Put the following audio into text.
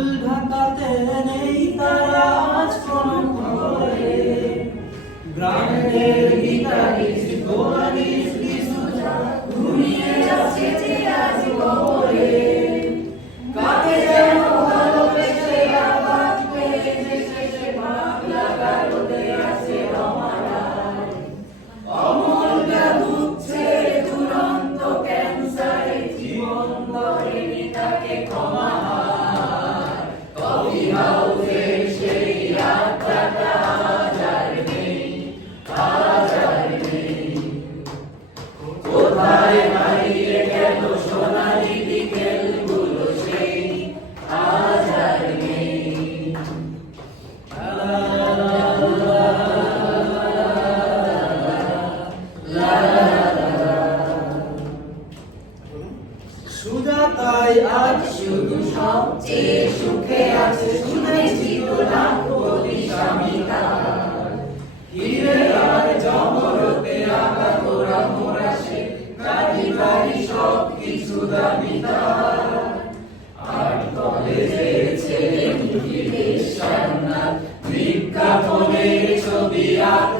ফুল ঢাকাতে নেই তারা আজ কোন গ্রামের গীতা গোয়ালিস্ট সুজাতাই আজ শুধু সবচেয়ে সুখে আছে শুনেছি তো নাম বলি স্বামী হিরে আর জমরতে আঁকা তোরা মোরা সে কাটি বাড়ি সব কিছু দামি তার। আর্ট কলেজের ছেলে মুখিলেশ সান্নাল বিজ্ঞাপনের ছবি আঁকতো